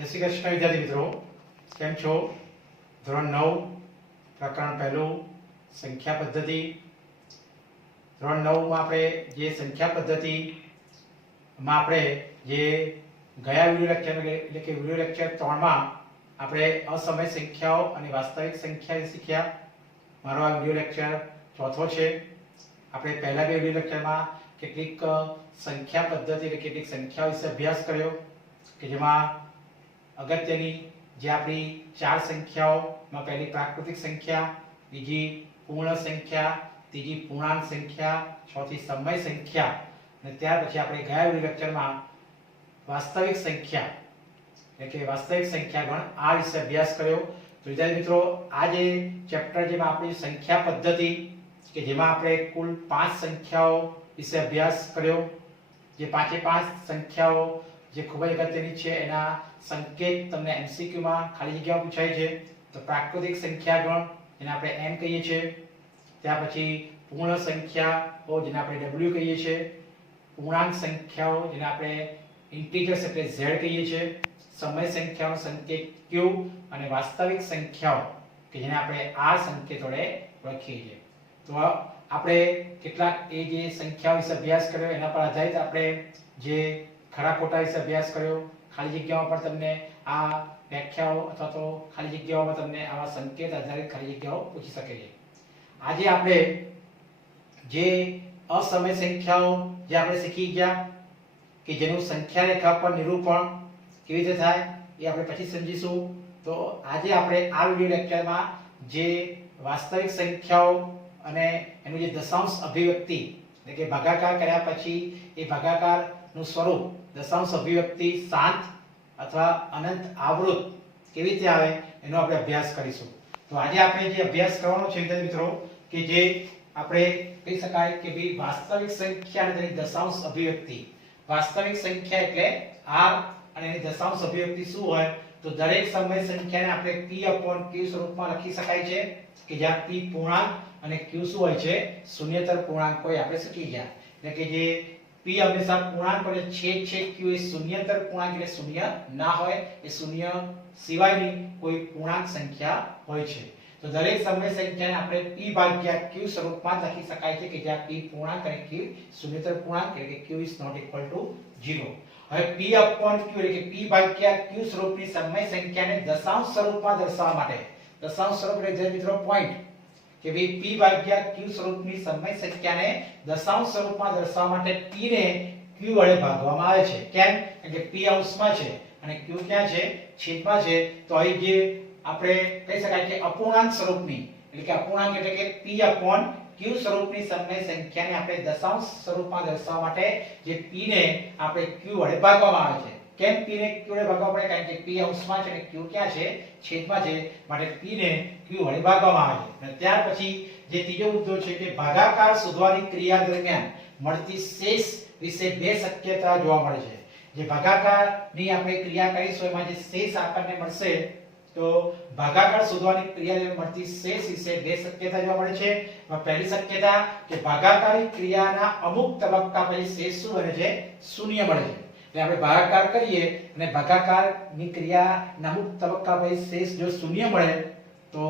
જય શ્રી કૃષ્ણ વિદ્યાર્થી મિત્રો, કેમ છો? ધોરણ 9 પ્રકરણ પહેલું સંખ્યા પદ્ધતિ. ધોરણ 9 માં આપણે જે સંખ્યા પદ્ધતિમાં આપણે જે ગયા વિડિયો લેક્ચર એટલે કે વિડિયો લેક્ચર 3 માં આપણે અસમય સંખ્યાઓ અને વાસ્તવિક સંખ્યા શીખ્યા. મારો આ વિડિયો લેક્ચર ચોથો છે. આપણે પહેલા બે વિડિયો લેક્ચરમાં કેટલીક સંખ્યા પદ્ધતિ એટલે કેટલીક સંખ્યાઓ વિશે અભ્યાસ કર્યો કે જેમાં અગત્યની જે આપણી ચાર સંખ્યાઓમાં પહેલી પ્રાકૃતિક સંખ્યા, બીજી પૂર્ણ સંખ્યા, ત્રીજી પૂર્ણાંક સંખ્યા, ચોથી સમય સંખ્યા અને ત્યાર પછી આપણે ગયા વિડિયો લેક્ચરમાં વાસ્તવિક સંખ્યા એટલે કે વાસ્તવિક સંખ્યા ગણ આ વિશે અભ્યાસ કર્યો. તો વિદ્યાર્થી મિત્રો, આ જે ચેપ્ટર જેમાં આપણી સંખ્યા પદ્ધતિ કે જેમાં આપણે કુલ 5 સંખ્યાઓ વિશે અભ્યાસ કર્યો. જે પાંચે પાંચ સંખ્યાઓ જે ખૂબ જ અગત્યની છે એના સંકેત તમને MCQ માં ખાલી જગ્યામાં પૂછાય છે. તો પ્રાકૃતિક સંખ્યા ગણ જેને આપણે m કહીએ છીએ, ત્યાર પછી પૂર્ણ સંખ્યાઓ જેને આપણે w કહીએ છીએ, પૂર્ણાંક સંખ્યાઓ જેને આપણે ઇન્ટીજર્સ એટલે z કહીએ છીએ, સમય સંખ્યાઓનો સંકેત q અને વાસ્તવિક સંખ્યાઓ કે જેને આપણે આ સંકેત વડે ઓળખીએ છીએ. તો આપણે કેટલાક એ જે સંખ્યાઓ વિશે અભ્યાસ કર્યો એના પર આધારિત આપણે જે ખરા ખોટા વિશે અભ્યાસ કર્યો. ખાલી જગ્યાઓમાં પણ તમને આ વ્યાખ્યાઓ અથવા તો ખાલી જગ્યાઓમાં તમને આવા સંકેત આધારિત ખાલી જગ્યાઓ પૂછી શકે છે. આજે આપણે જે અસમય સંખ્યાઓ જે આપણે શીખી ગયા કે જેનું સંખ્યા રેખા પર નિરૂપણ કેવી રીતે થાય એ આપણે પછી સમજીશું. તો આજે આપણે આ વિડિયો લેક્ચરમાં જે વાસ્તવિક સંખ્યાઓ અને એનું જે દશાંશ અભિવ્યક્તિ એટલે કે ભાગાકાર કર્યા પછી એ ભાગાકારનું સ્વરૂપ દશાંશ અભિવ્યક્તિ શાંત અથવા અનંત આવૃત કેવી રીતે આવે એનો આપણે અભ્યાસ કરીશું. તો આજે આપણે જે અભ્યાસ કરવાનો છે વિદ્યાર્થી મિત્રો કે જે આપણે કહી શકાય કે ભાઈ વાસ્તવિક સંખ્યા અને તેની દશાંશ અભિવ્યક્તિ. વાસ્તવિક સંખ્યા એટલે r અને એની દશાંશ અભિવ્યક્તિ શું હોય તો દરેક સમય સંખ્યાને આપણે p/q સ્વરૂપમાં લખી શકાય છે કે જ્યાં p પૂર્ણાંક અને q શું હોય છે શૂન્યતર પૂર્ણાંક હોય. આપણે શીખી ગયા એટલે કે જે p હંમેશા પૂર્ણાંક અને છેદ છે q એ શૂન્યતર પૂર્ણાંક એટલે શૂન્ય ના હોય, એ શૂન્ય સિવાયની કોઈ પૂર્ણાંક સંખ્યા હોય છે. તો દરેક સમય સંખ્યાને આપણે p/q સ્વરૂપમાં લખી શકાય છે કે જ્યાં p પૂર્ણાંક અને q શૂન્યતર પૂર્ણાંક એટલે કે q is not equal to 0. હવે p/q એટલે કે p/q સ્વરૂપની સમય સંખ્યાને દશાંશ સ્વરૂપમાં દર્શાવવા માટે દશાંશ સ્વરૂપ એટલે મિત્રો પોઈન્ટ કે ભાઈ p/q સ્વરૂપની સમય સંખ્યાને દશાંશ સ્વરૂપમાં દર્શાવવા માટે p ને q વડે ભાગવામાં આવે છે. કેમ? કે p અંશમાં છે અને q ક્યાં છે? છેદમાં છે. તો અહીં જે આપણે કહી શકાય કે અપૂર્ણાંક સ્વરૂપની એટલે કે અપૂર્ણાંક એટલે કે p/q સ્વરૂપની સમય સંખ્યાને આપણે દશાંશ સ્વરૂપમાં દર્શાવવા માટે જે p ને આપણે q વડે ભાગવામાં આવે છે. કેમ p ને q વડે ભાગવા પડે? કારણ કે p અંશમાં છે અને q ક્યાં છે? છેદમાં છે. માટે p ને q વડે ભાગવામાં આવે છે. અને ત્યાર પછી જે ત્રીજો મુદ્દો છે કે ભાગાકાર શોધવાની ક્રિયા દરમિયાન મળતી શેષ વિશે બે શક્યતા જોવા મળે છે. જે ભાગાકારની આપણે ક્રિયા કરીશું એમાં જે શેષ આપણને મળશે તો ભાગાકાર શોધવાની ક્રિયામાં મળતી શેષ વિશે બે શક્યતા જોવા મળે છે. પહેલી શક્યતા કે ભાગાકારની ક્રિયાના અમુક તબક્કા પછી શેષ શું બને છે? શૂન્ય મળે છે. એટલે આપણે ભાગાકાર કરીએ અને ભાગાકારની ક્રિયાના અમુક તબક્કા પછી શેષ જો શૂન્ય મળે તો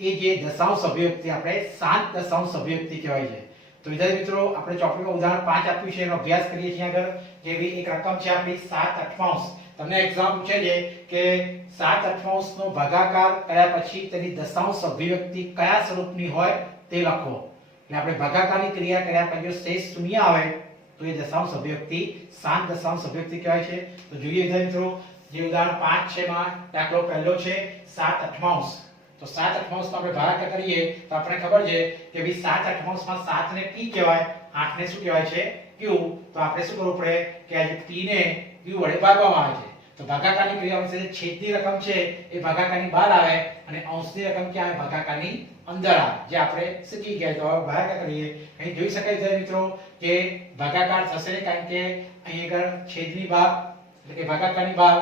એ જે દશાંશ અભિવ્યક્તિ આપણે શાંત દશાંશ અભિવ્યક્તિ કહેવાય છે. તો વિદ્યાર્થી મિત્રો, આપણે ચોપડીમાં ઉદાહરણ 5 આપ્યું છે એનો અભ્યાસ કરીએ છીએ. આગળ જેવી એક રકમ છે આપણી 7/8. તમને એક્ઝામ પૂછે છે કે 7/8 નો ભાગાકાર કર્યા પછી તેની દશાંશ અભિવ્યક્તિ કયા સ્વરૂપની હોય તે લખો. એટલે આપણે ભાગાકારની ક્રિયા કર્યા પછી જો શેષ શૂન્ય આવે તો એ દશાંશ અભિવ્યક્તિ શાંત દશાંશ અભિવ્યક્તિ કહેવાય છે. તો જોઈએ વિદ્યાર્થી મિત્રો, જે ઉદાહરણ 5 છે માં દાખલો પહેલો છે 7/8. તો 7/8 નો આપણે ભાગાકાર કરીએ તો આપણે ખબર છે કે ભાઈ 7/8 માં 7 ને p કહેવાય, 8 ને શું કહેવાય છે? q. તો આપણે શું કરવું પડે કે આ જે p ને q વડે ભાગવામાં આવે છે. તો ભાગાકારની ક્રિયા વિશે છેદની રકમ છે એ ભાગાકારની બહાર આવે અને અંશની રકમ ક્યાં આવે? ભાગાકારની અંદર આવે. જે આપણે શીખી ગયા. તો હવે ભાગાકાર કરીએ. અહીં જોઈ શકાય છે મિત્રો કે ભાગાકાર થશે કારણ કે અહીં આગળ છેદની બહાર એટલે કે ભાગાકારની બહાર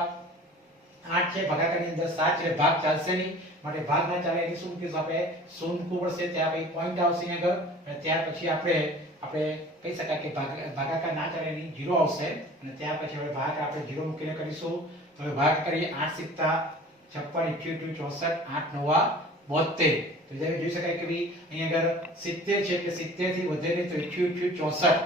8 છે, ભાગાકારની અંદર 7 છે, ભાગ ચાલશે નહીં. માટે ભાગ ના ચાલે એટલે શું મૂકીશું? આપણે શૂન્ય મૂકવું પડશે. ત્યાં પછી પોઈન્ટ આવશે આગળ અને ત્યાર પછી આપણે કહી શકાય કે ભાગાકાર ના ચાલે એની 0 આવશે અને ત્યાર પછી હવે ભાગાકાર આપણે 0 મૂકીને કરીશું. તો હવે ભાગ કરીએ 8 સિત્તા 56 58 64 8 નવા 72. તો વિદ્યાર્થી જોઈ શકાય કે ભઈ અહીંયા આગળ 70 છે એટલે 70 થી વધે નહીં તો 88 64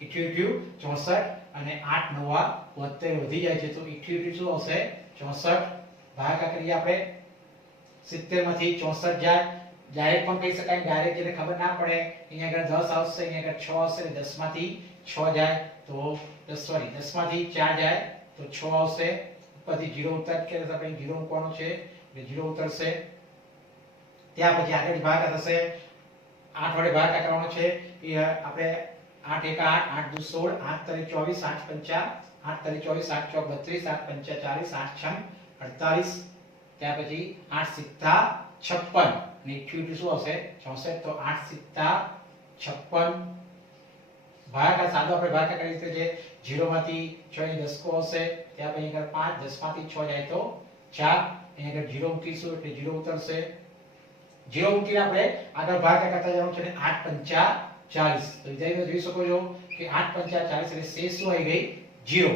88 64 અને 8 નવા 72 વધી જાય છે તો 88 શું આવશે 64. ભાગાકાર કરીએ આપણે 70 માંથી 64 જાય ડાયરેક્ટ પણ કહી શકાય ડાયરેક્ટ જેને ખબર ના પડે અહીંયા આગળ 10 આવશે અહીંયા આગળ 6 આવશે 10 માંથી 6 જાય તો 10 માંથી 4 જાય તો 6 આવશે ઉપરથી 0 ઉતાર કે આપણે 0 મૂકવાનો છે એટલે 0 ઉતરશે. ત્યાં પછી આગળ ભાગાકાર થશે 8 વડે ભાગાકાર કરવાનો છે એ આપણે 8 1 8 8 2 16 8 3 24 8 5 8 3 24 8 4 32 8 5 40 8 6 48. ત્યાં પછી 8 સિત્તા 56 ને 88 શું આવશે 64. તો 8 સિત્તા 56 ભાગાકાર સાદો આપણે ભાગાકાર કરી રીતે છે 0 માંથી 6 ની દસકો આવશે ત્યાં પછી આગળ 5 10 માંથી 6 જાય તો 4 અહીંયા આગળ 0 મૂકીશું એટલે 0 ઉતરશે. 0 મૂકીને આપણે આગળ ભાગાકાર કરતા જવાનું છે 8 પંચા 40. તો વિદ્યાર્થીઓ જોઈ શકો છો કે 8 પંચા 40 એટલે શેષ શું આવી ગઈ 0.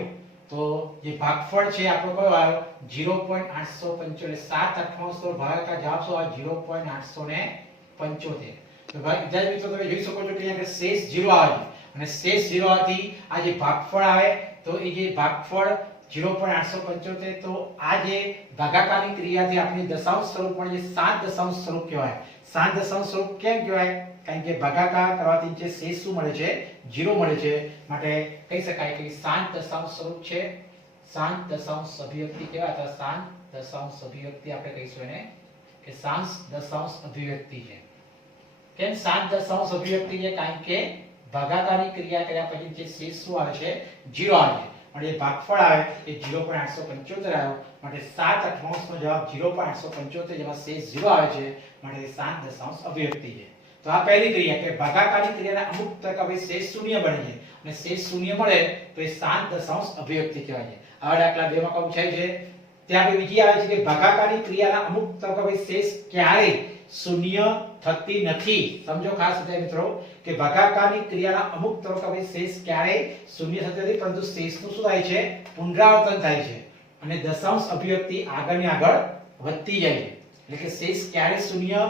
તો જે ભાગફળ છે આપણો કયો આવ્યો 0.875 એટલે 7 અઠ્ઠાણું ભાગાકાર જવાબ શું આવ્યો 0.875. તો ભાઈ વિદ્યાર્થી મિત્રો તમે જોઈ શકો છો કે અહીંયા શેષ 0 આવે છે અને શેષ 0 આવવાથી આ જે ભાગફળ આવે તો એ જે ભાગફળ 0.875 તો આ જે ભાગાકારની ક્રિયાથી આપણે દશાંશ સ્વરૂપ પણ જે 7 દશાંશ સ્વરૂપ કહેવાય. 7 દશાંશ સ્વરૂપ કેમ કહેવાય કારણ કે ભાગાકાર કરવાથી જે શેષ શું મળે છે 0 મળે છે માટે કહી શકાય કે 7 દશાંશ સ્વરૂપ છે. 7 દશાંશ અભિવ્યક્તિ કહેવાય તો 7 દશાંશ અભિવ્યક્તિ આપણે કહીશું એને કે 7 દશાંશ અભિવ્યક્તિ છે. કેમ 7 દશાંશ અભિવ્યક્તિ છે કારણ કે ભાગાકારની ક્રિયા કર્યા પછી જે શેષ શું આવે છે 0 આવે છે અને જે ભાગફળ આવે એ 0.875 આવ્યો માટે 7 અઠ્ઠાણું નો જવાબ 0.875 જેમાં શેષ 0 આવે છે માટે 7 દશાંશ અભિવ્યક્તિ છે. તો આ પહેલી ક્રિયા કે ભાગાકારની ક્રિયાના અમુક ટકા શેષ શૂન્ય બને છે અને શેષ શૂન્ય મળે તો એ 7 દશાંશ અભિવ્યક્તિ કહેવાય છે. આવા દાખલા 2 માં કહું છે ત્યાં બીજી આવે છે કે ભાગાકારની ક્રિયાના અમુક ટકા શેષ ક્યારે શૂન્ય થતી નથી. સમજો ખાસ વિદ્યાર્થી મિત્રો કે ભાગાકારની ક્રિયાના અમુક તબક્કે શેષ ક્યારે શૂન્ય થતી નથી પરંતુ શેષનું શું થાય છે પુનરાવર્તન થાય છે અને દશાંશ અભિવ્યક્તિ આગળની આગળ વધતી જાય છે. એટલે કે શેષ ક્યારે શૂન્ય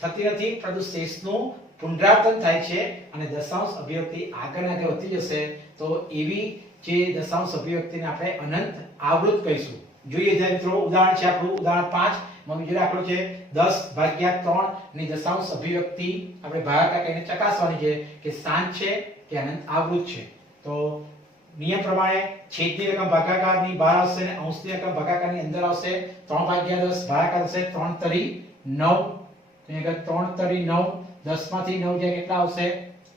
થતી નથી પરંતુ શેષનું પુનરાવર્તન થાય છે અને દશાંશ અભિવ્યક્તિ આગળની આગળ વધતી જશે તો એવી જે દશાંશ અભિવ્યક્તિને આપણે અનંત આવૃત કહીશું. જોઈએ વિદ્યાર્થી મિત્રો ઉદાહરણ છે આપણું ઉદાહરણ 5 માં બીજો દાખલો છે 10/3 ની દશાંશ અભિવ્યક્તિ આપણે ભાગાકાર કરીને ચકાસવાની છે કે શાંત છે કે અનંત આવૃત છે. તો નિયમ પ્રમાણે છેદની રકમ ભાગાકારની બહાર આવશે અને અંશની રકમ ભાગાકારની અંદર આવશે. 3/10 ભાગાકાર થશે 3 તરી 9 અહીંયા 3 તરી 9 10 માંથી 9 જાય કેટલા આવશે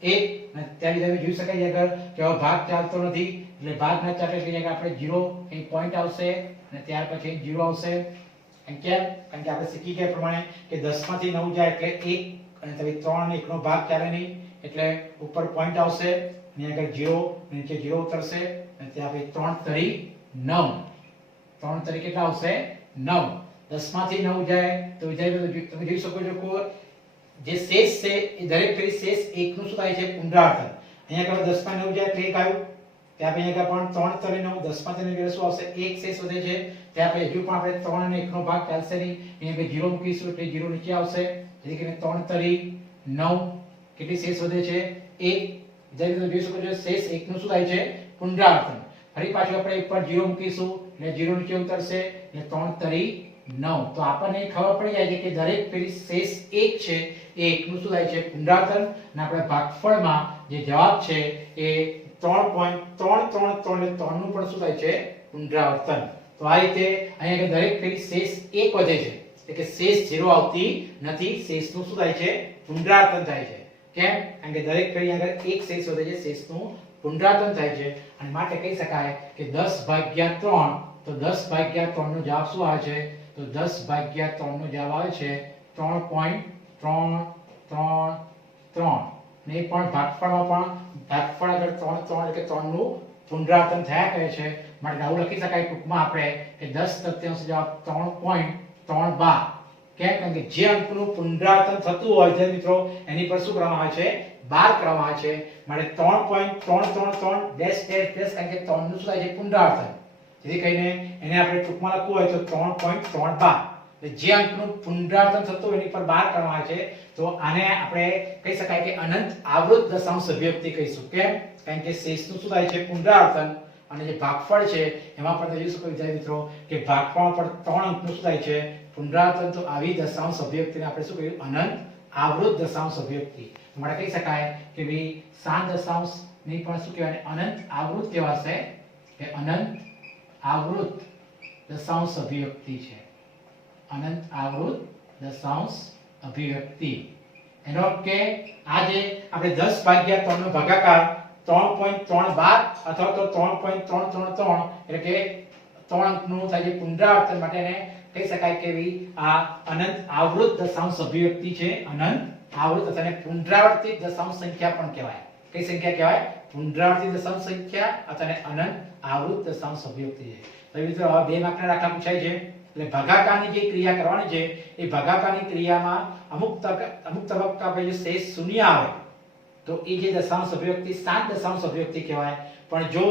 1 અને ત્યાં તમે જોઈ શકાય આગળ કે હવે ભાગ ચાલતો નથી એટલે ભાગ ન ચાલે એટલે આપણે 0 અહીં પોઈન્ટ આવશે અને ત્યાર પછી 0 આવશે. કેમ કારણ કે આપણે શીખી ગયા પ્રમાણે કે 10 માંથી 9 જાય એટલે 1 અને તમે 3 અને 1 નો ભાગ ચાલે નહીં એટલે ઉપર પોઈન્ટ આવશે અને આગળ 0 નીચે 0 ઉતરશે અને ત્યાં આપણે 3 તરી 9 3 તરી કેટલા આવશે 9 10 માંથી 9 જાય તો તમે જોઈ શકો છો કે જે શેષ છે એ દરેક ફેરી શેષ 1 નું શું થાય છે પુનરાવર્તન. અહીંયા આગળ 10 માં 9 જાય એટલે 1 આવ્યું ત્યાં પછી પણ 3 તરી 9 10 માંથી 9 શું આવશે 1 શેષ વધે છે ત્યાં પછી હજુ પણ આપણે 3 અને 1 નો ભાગ ચાલશે નહીં અહીંયા 0 મૂકીશું એટલે 0 નીચે આવશે જેથી કરીને 3 તરી 9 કેટલી શેષ વધે છે 1. જેમ તમે જોઈ શકો છો શેષ 1 નું શું થાય છે પુનરાવર્તન. ફરી પાછું આપણે ઉપર 0 મૂકીશું એટલે 0 નીચે ઉતરશે એટલે 3 તરી 9. તો આપણને ખબર પડી જાય છે કે દરેક ફેરી શેષ 1 છે એ 1 નું શું થાય છે પુનરાવર્તન અને આપણે ભાગફળમાં જે જવાબ છે એ 3.333 એટલે 3 નું પણ શું થાય છે પુનરાવર્તન. તો આ રીતે અહીંયા દરેક ફેરી શેષ 1 વધે છે એટલે કે શેષ 0 આવતી નથી શેષનું શું થાય છે પુનરાવર્તન થાય છે. કેમ કારણ કે દરેક ફેરી આગળ 1 શેષ વધે છે શેષનું પુનરાવર્તન થાય છે અને માટે કહી શકાય કે 10/3 તો 10/3 નો જવાબ શું આવે છે તો 10/3 નો જવાબ આવે છે 3.333 ને એ પણ ભાગફળમાં પણ ભાગફળ આગળ 3 એટલે કે 3 નું પુનરાવર્તન થયા કરે છે માટે આવું લખી શકાય ટૂંકમાં આપણે કે 10 તૃતીયાંશ જવાબ 3.312. કેમ કારણ કે જે અંકનું પુનરાવર્તન થતું હોય છે મિત્રો એની પર શું કરવામાં આવે છે 12 કરવામાં આવે છે માટે 3.333 ડેશ ડેશ ડેશ કારણ કે 3 નું શું થાય છે પુનરાવર્તન જેથી કરીને એને આપણે ટૂંકમાં લખવું હોય તો 3.32 એટલે જે અંકનું પુનરાવર્તન થતું હોય એની પર 12 કરવામાં આવે છે તો આને આપણે કહી શકાય કે અનંત આવૃત દશાંશ અભિવ્યક્તિ કહીશું. કેમ? કારણ કે શેષનું શું થાય છે પુનરાવર્તન અને જે ભાગફળ છે એમાં પણ જોઈ શકો વિદ્યાર્થી મિત્રો કે ભાગફળ પર 3 અંકનું શું થાય છે પુનરાવર્તન. તો આવી દશાંશ અભિવ્યક્તિને આપણે શું કહીશું અનંત આવૃત દશાંશ અભિવ્યક્તિ. માટે કહી શકાય કે ભાઈ શાંત દશાંશ ની પણ શું કહેવાય અનંત આવૃત કહેવાશે કે અનંત આવૃત દશાંશ અભિવ્યક્તિ છે. અનંત આવૃત દશાંશ અભિવ્યક્તિ એનો અર્થ કે આ જે આપણે 10 ભાગ્યા 3 નો ભાગાકાર 3.312 અથવા તો 3.333 એટલે કે 3 અંકનું થાય છે પુનરાવર્તન માટે એને કહી શકાય કે આ અનંત આવૃત દશાંશ અભિવ્યક્તિ છે. અનંત આવૃત અથવા પુનરાવર્તિત દશાંશ સંખ્યા પણ કહેવાય. કઈ સંખ્યા કહેવાય? પુનરાવર્તિત દશાંશ સંખ્યા અથવા અનંત આવૃત દશાંશ અભિવ્યક્તિ છે. તો મિત્રો આ બે માર્કના દાખલા પૂછાય છે. એટલે ભાગાકારની જે ક્રિયા કરવાની છે એ ભાગાકારની ક્રિયામાં અમુક તબક્કા પર જે શેષ શૂન્ય આવે તો એ જે દશાંશ અભિવ્યક્તિ શાંત દશાંશ અભિવ્યક્તિ કહેવાય. પણ જો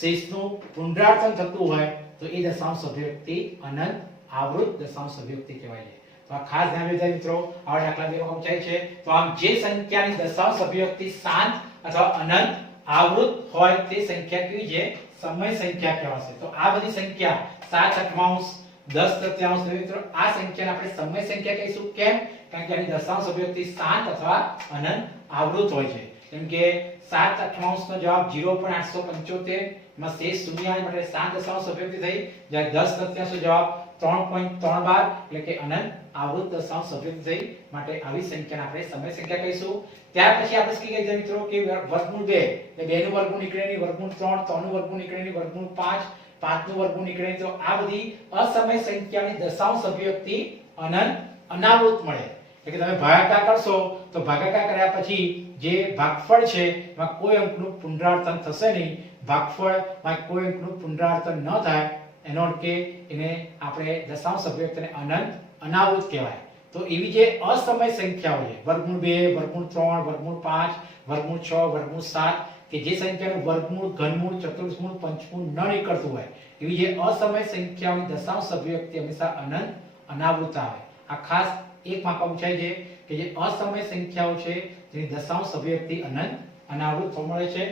શેષનું પુનરાવર્તન થતું હોય તો એ દશાંશ અભિવ્યક્તિ અનંત આવૃત દશાંશ અભિવ્યક્તિ કહેવાય છે. તો આ ખાસ ધ્યાન રાખજો મિત્રો. આ દાખલા બે પૂછાય છે તો આમ જે સંખ્યાની દશાંશ અભિવ્યક્તિ શાંત અથવા અનંત આવૃત હોય તે સંખ્યા કેવી છે? સમય સંખ્યા કહેવાશે. તો આ બધી સંખ્યા 7/8 10 તૃતીયાંશ મિત્રો આ સંખ્યાને આપણે સમય સંખ્યા કહીશું. કેમ? કારણ કે આની દશાંશ અભિવ્યક્તિ શાંત અથવા અનંત આવૃત હોય છે. જેમ કે 7/8 નો જવાબ 0.875 માં શેષ શૂન્ય આવે માટે શાંત દશાંશ અભિવ્યક્તિ થઈ. જ્યારે 10 તૃતીયાંશ નો જવાબ 3.312 એટલે કે અનંત આવૃત દશાંશ અભિવ્યક્તિ થઈ. માટે આવી સંખ્યાને આપણે સમય સંખ્યા કહીશું. ત્યાર પછી આપણે શીખી ગયા મિત્રો કે વર્ગમૂળ 2 એટલે 2 નું વર્ગમૂળ નીકળે નહીં, વર્ગમૂળ 3 3 નું વર્ગમૂળ નીકળે નહીં, વર્ગમૂળ 5 5 નું વર્ગમૂળ નીકળે નહીં. તો આ બધી અસમય સંખ્યાની દશાંશ અભિવ્યક્તિ અનંત અનાવૃત મળે. એટલે કે તમે ભાગાકાર કરશો તો ભાગાકાર કર્યા પછી જે ભાગફળ છે એમાં કોઈ અંકનું પુનરાવર્તન થશે નહીં. ભાગફળમાં કોઈ અંકનું પુનરાવર્તન ન થાય એનો અર્થ કે એને આપણે દશાંશ અભિવ્યક્તિને અનંત અનાવૃત કહેવાય. તો એવી જે અસમય સંખ્યાઓ છે વર્ગમૂળ 2 વર્ગમૂળ 3 વર્ગમૂળ 5 વર્ગમૂળ 6 વર્ગમૂળ 7 કે જે સંખ્યાનું વર્ગમૂળ ઘનમૂળ ચતુર્થમૂળ પંચમૂળ ન નીકળતું હોય એવી જે અસમય સંખ્યાઓની દશાંશ અભિવ્યક્તિ હંમેશા અનંત અનાવૃત આવે. આ ખાસ એક માપમાં પૂછાય છે કે જે અસમય સંખ્યાઓ છે જેની દશાંશ અભિવ્યક્તિ અનંત અનાવૃત મળે છે.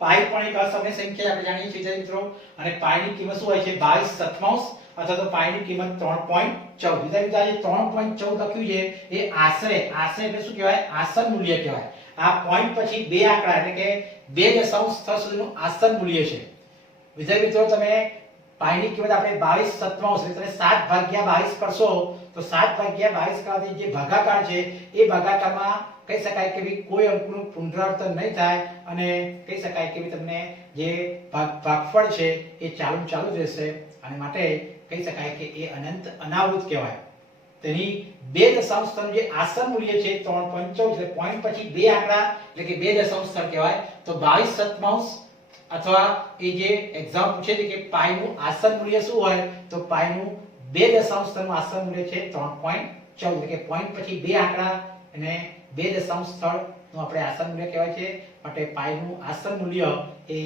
પાઈ પણ એક અસમય સંખ્યા આપણે જાણીએ છીએ મિત્રો અને પાઈની કિંમત શું હોય છે 22/7 અથવા તો પાઈની કિંમત 3.14. વિદ્યાર્થી જે 3.14 લખ્યું છે એ આશરે એટલે શું કહેવાય? આસન મૂલ્ય કહેવાય. આ પોઈન્ટ પછી બે આંકડા એટલે કે બે દશાંશ સ્થળ સુધીનું આસન મૂલ્ય છે. વિદ્યાર્થી મિત્રો તમે પાઈની કિંમત આપણે 22/7 એટલે તમે 7/22 કરશો તો 7/22 કરવાથી જે ભાગાકાર છે એ ભાગાકારમાં કહી શકાય કે કોઈ અંકનું પુનરાવર્તન નહીં થાય અને કહી શકાય કે તમને જે ભાગફળ છે એ ચાલુ રહેશે અને માટે કહી શકાય કે એ અનંત અનાવૃત કહેવાય. તેની બે દશાંશ સ્થળનું જે આસન મૂલ્ય છે 3.14 એટલે પોઈન્ટ પછી બે આંકડા એટલે કે બે દશાંશ સ્થળ કહેવાય. તો 22/7 અથવા એ જે એક્ઝામ પૂછે છે કે પાઈનું આસન મૂલ્ય શું હોય તો પાઈનું બે દશાંશ સ્થળનું આસન મૂલ્ય છે 3.14 એટલે કે પોઈન્ટ પછી બે આંકડા અને બે દશાંશ સ્થળનું આપણે આસન મૂલ્ય કહેવાય છે. માટે પાઈનું આસન મૂલ્ય એ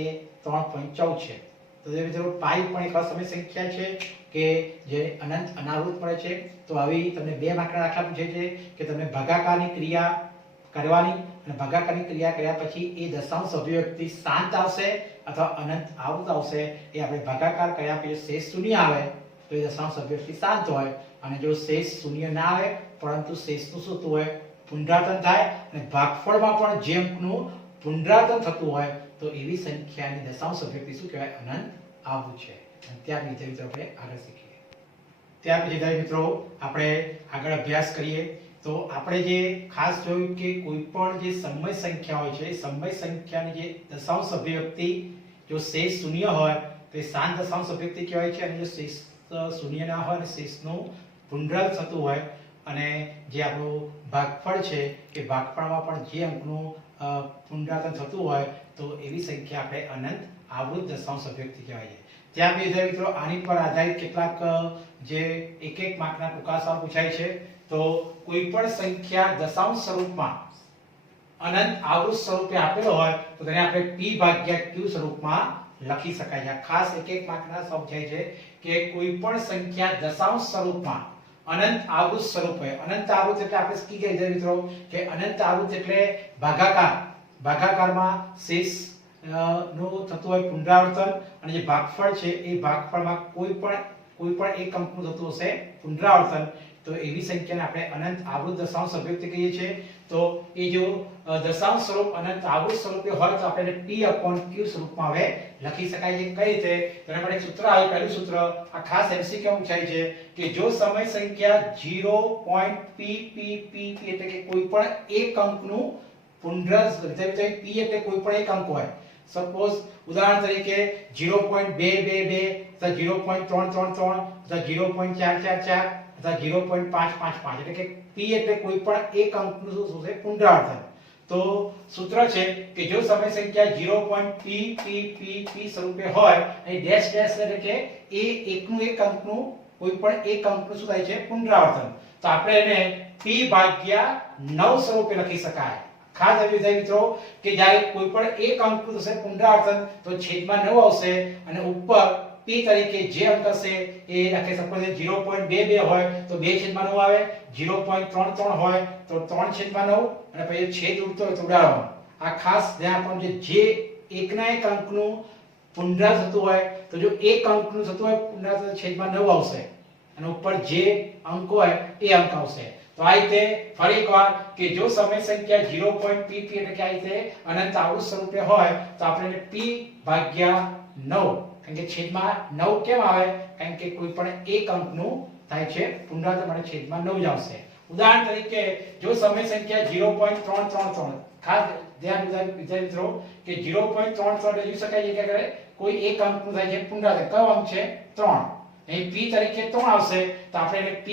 3.14 છે. તો જે મિત્રો પાઈ પણ એક અસમય સંખ્યા છે કે જે અનંત અનાવૃત મળે છે. તો આવી તમને બે માર્કના દાખલા પૂછે છે કે તમે ભાગાકારની ક્રિયા કરવાની અને ભાગાકારની ક્રિયા કર્યા પછી એ દશાંશ અભિવ્યક્તિ શાંત આવશે અથવા અનંત આવૃત આવશે. એ આપણે ભાગાકાર કર્યા પછી શેષ શૂન્ય આવે તો એ દશાંશ અભિવ્યક્તિ શાંત હોય અને જો શેષ શૂન્ય ના આવે પરંતુ શેષનું શું થતું હોય પુનરાવર્તન થાય અને ભાગફળમાં પણ જે અંકનું પુનરાવર્તન થતું હોય તો એવી સંખ્યાની દશાંશ અભિવ્યક્તિ શું કહેવાય અનંત આવૃત છે. ત્યાર પછી મિત્રો આપણે આગળ શીખીએ. ત્યાર પછી મિત્રો આપણે આગળ અભ્યાસ કરીએ તો આપણે જે ખાસ જોયું કે કોઈ પણ જે સમય સંખ્યા હોય છે સમય સંખ્યાની જે દશાંશ અભિવ્યક્તિ જો શેષ શૂન્ય હોય તો એ શાંત દશાંશ અભિવ્યક્તિ કહેવાય છે અને જો શેષ શૂન્ય ના હોય અને શેષનું પુનરાવર્તન થતું હોય અને જે આપણું ભાગફળ છે કે ભાગફળમાં પણ જે અંકનું પુનરાવર્તન થતું હોય તો એવી સંખ્યા આપણે અનંત આવૃત દશાંશ અભિવ્યક્તિ કહેવાય છે. ત્યાં બીજા મિત્રો આની પર આધારિત કેટલાક જે એક માર્કના ટૂંકા સવાલ પૂછાય છે. તો કોઈ પણ સંખ્યા દશાંશ સ્વરૂપમાં અનંત આવૃત સ્વરૂપે આપેલો હોય તો તેને આપણે p/q સ્વરૂપમાં લખી શકાય છે। ખાસ એક એક માર્કના સ્વાધ્યાય છે કે કોઈ પણ સંખ્યા દશાંશ સ્વરૂપમાં અનંત આવૃત સ્વરૂપ હોય। અનંત આવૃત એટલે આપણે શીખી ગયા છે મિત્રો કે અનંત આવૃત એટલે ભાગાકાર, ભાગાકારમાં શેષ નું થતું હોય પુનરાવર્તન અને જે ભાગફળ છે એ ભાગફળમાં કોઈ પણ એક અંકનું થતું હશે પુનરાવર્તન, તો એવી સંખ્યાને આપણે અનંત આવૃત દશાંશ અભિવ્યક્તિ કહીએ છીએ। તો એ જો દશાંશ સ્વરૂપ અનંત આવૃત સ્વરૂપે હોય તો આપણે p/q સ્વરૂપમાં હવે લખી શકાય છે। કઈ રીતે? તેના માટે એક સૂત્ર આવે। પહેલું સૂત્ર આ ખાસ MCQ પૂછાય છે કે જો સમય સંખ્યા 0.p એટલે કે કોઈ પણ એક અંકનું પુનરાવર્તન, p એટલે કોઈ પણ એક અંક હોય। સપોઝ ઉદાહરણ તરીકે 0.222 અથવા 0.333 અથવા 0.444 અથવા 0.555 એટલે કે p એટલે કોઈ પણ એક અંકનું શું છે પુનરાવર્તન। તો સૂત્ર છે કે જો સમય સંખ્યા 0.p સ્વરૂપે હોય અને ડેશ ડેશ એટલે કે એ એકનું એક અંકનું કોઈ પણ એક અંકનું શું થાય છે પુનરાવર્તન, તો આપણે એને p/9 સ્વરૂપે લખી શકાય। ખાસ એ વિધાય મિત્રો કે જ્યારે કોઈ પણ એક અંકનું થશે પુનરાવર્તન તો છેદમાં 9 આવશે અને ઉપર p તરીકે જે અંક હશે એ લખે। સપોઝ 0.22 હોય તો 2/9 આવે, 0.33 હોય તો 3/9 અને પછી છેદ ઉડતો હોય તો ઉડાડવાનો। આ ખાસ ધ્યાન આપવાનું છે। જે એકના એક અંકનું પુનરાવર્તન થતું હોય તો જો એક અંકનું થતું હોય પુનરાવર્તન છેદમાં 9 આવશે અને ઉપર જે અંક હોય એ અંક આવશે। તો આ રીતે ફરી એકવાર કે જો સમય સંખ્યા 0.p એટલે કે આ રીતે અનંત આવૃત સ્વરૂપે હોય તો આપણે p/9 કારણ કે છેદમાં 9 કેમ આવે? કારણ કે કોઈ પણ એક અંકનું થાય છે પુનરાવર્તન માટે છેદમાં 9 જ આવશે। ઉદાહરણ તરીકે જો સમય સંખ્યા 0.333 ખાસ ધ્યાન વિદ્યાર્થી મિત્રો કે 0.33 એટલે જોઈ શકાય છે કે કોઈ એક અંકનું થાય છે પુનરાવર્તન। કયો અંક છે? 3। અહીં p તરીકે 3 આવશે તો આપણે એને p/q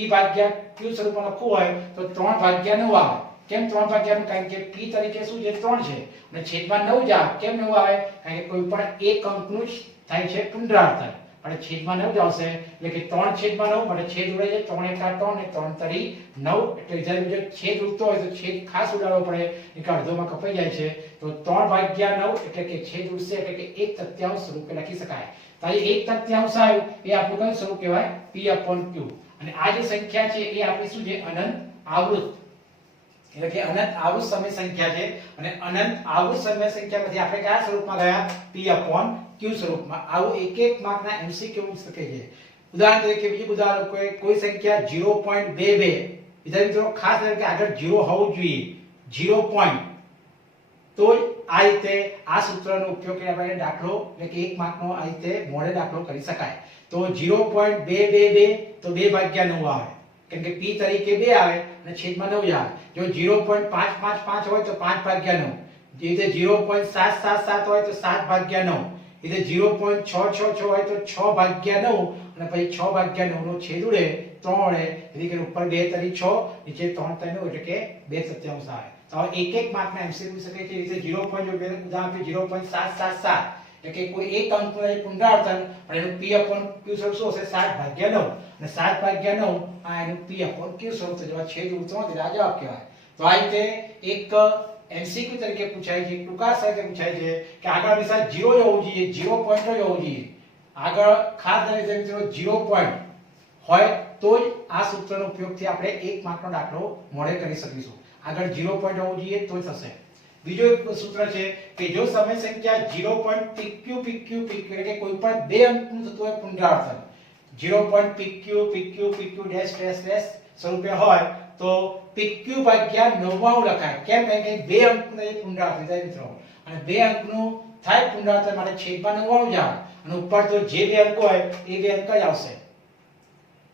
સ્વરૂપમાં લખવું હોય તો 3/9 આવે। કેમ 3/9? કારણ કે p તરીકે શું છે 3 છે અને છેદમાં 9 જ આવે। કેમ 9 આવે? કારણ કે કોઈ પણ એક અંકનું જ થાય છે પુનરાવર્તન અને છેદમાં 9 જ આવશે એટલે કે 3/9 માટે છેદ ઉડે છે। 3 × 3 અને 3 × 9 એટલે જ્યારે જો છેદ ઉડતો હોય તો છેદ ખાસ ઉડાડવો પડે કે અડધોમાં કપાઈ જાય છે। તો 3/9 એટલે કે છેદ ઉડશે એટલે કે 1/3 સ્વરૂપે લખી શકાય। તો આ 1/3 આવ્યું એ આપણું કયું સ્વરૂપ કહેવાય? p/q। અને આ જે સંખ્યા છે એ આપણી શું છે? અનંત આવૃત એટલે કે અનંત આવૃત સમય સંખ્યા છે અને અનંત આવૃત સમય સંખ્યામાંથી આપણે કયા સ્વરૂપમાં ગયા? p/q સ્વરૂપમાં। આવું એક એક માર્કના MCQ પૂછી શકે છે। ઉદાહરણ તરીકે બીજું ઉદાહરણ કોઈ સંખ્યા 0.22 વિદ્યાર્થી મિત્રો ખાસ કે આગળ 0 હોવું જોઈએ 0. તો આ રીતે આ સૂત્રનો ઉપયોગ કરીને આપણે દાખલો એટલે કે એક માર્કનો આ રીતે મોડે દાખલો કરી શકાય। તો 0.222 તો 2/9 આવે કેમ કે p તરીકે 2 આવે અને છેદમાં 9 આવે। જો 0.555 હોય તો 5/9, જે રીતે 0.777 હોય તો 7/9, એટલે 0.666 હોય તો 6/9 અને પછી 6/9 નો છેદ ઉડે 3 વડે એટલે કે ઉપર 2 તરી 6 નીચે 3 તરી 9 એટલે કે 2/3 આવે। તો એક એક માર્કના MCQ પૂછી શકે છે। રીતે 0.777 એટલે કે કોઈ એક અંકનું પુનરાવર્તન અને એનું p/q સ્વરૂપ શું હશે? 7/9 અને 7/9 આ એનું p/q સ્વરૂપ છે। જેમાં છેદ ઉડતો નથી આ જવાબ કહેવાય। તો આ રીતે એક MCQ તરીકે પૂછાય છે, ટૂંકા સાથે પૂછાય છે કે આગળ હંમેશા 0 જ હોવું જોઈએ, 0 પોઈન્ટ જ હોવું જોઈએ। આગળ ખાસ ધ્યાન મિત્રો 0 પોઈન્ટ હોય તો જ આ સૂત્રનો ઉપયોગથી આપણે એક માર્કનો દાખલો મોડે કરી શકીશું। આગળ 0 પોઈન્ટ હોવું જોઈએ તો થશે। બીજો એક સૂત્ર છે કે જો સમય સંખ્યા 0.pq એટલે કે કોઈ પણ બે અંકનું થતું હોય પુનરાવર્તન 0.pq ડેશ ડેશ ડેશ સ્વરૂપે હોય તો pq/99 લખાય। કેમ? કારણ કે બે અંકનું પુનરાવર્તન થાય મિત્રો અને બે અંકનું થાય પુનરાવર્તન માટે છેદમાં 99 જ આવે અને ઉપર તો જે બે અંક હોય એ બે અંક જ આવશે।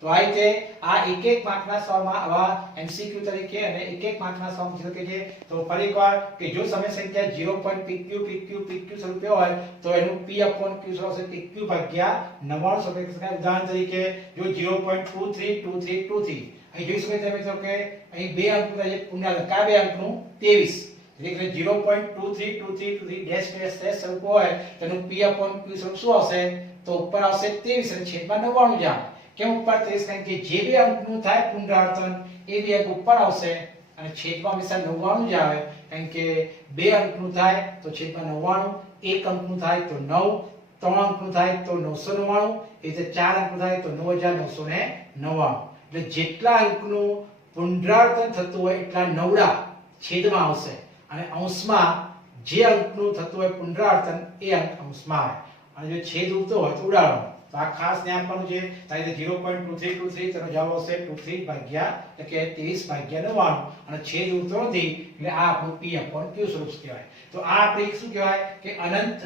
તો આ રીતે આ એક એક માર્કના સવાલમાં આવા MCQ તરીકે અને એક એક માર્કના સવાલ પૂછી શકે છે। તો ફરી એકવાર કે જો સમય સંખ્યા 0.pq સ્વરૂપે હોય તો એનું p/q સ્વરૂપ છે pq/99 સ્વરૂપે શકાય। ઉદાહરણ તરીકે જો 0.232323 અહીં જોઈ શકો તમે મિત્રો કે અહીં બે અંકનું થાય છે પુનરાવર્તન। કયા બે અંકનું? 23 એટલે 0.232323 ડેશ ડેશ ડેશ સ્વરૂપ હોય તેનું p/q સ્વરૂપ શું આવશે? તો ઉપર આવશે 23 અને છેદમાં 99 જ આવે। કેમ ઉપર 23? કારણ કે જે બે અંકનું થાય પુનરાવર્તન એ બે અંક ઉપર આવશે અને છેદમાં હંમેશા 99 જ આવે। કારણ કે બે અંકનું થાય તો છેદમાં 99, એક અંકનું થાય તો 9, 3 અંકનું થાય તો 999, એ રીતે 4 અંકનું થાય તો 9999. એટલે જેટલા અંકનું પુનરાવર્તન થતું હોય એટલા નવડા છેદમાં આવશે અને અંશમાં જે અંકનું થતું હોય પુનરાવર્તન એ અંક અંશમાં આવે. અને જો છેદ ઉડતો હોય તો ઉડાડવાનો. તો આ ખાસ ધ્યાન આપવાનું છે. તારી 0.2323 તેનો જવાબ આવશે 23 ભાગ્યા એટલે કે 23 ભાગ્યા 99 અને છેદ ઉડતો નથી એટલે આ આપણું p/q સ્વરૂપ કહેવાય. તો આ આપણે શું કહેવાય કે અનંત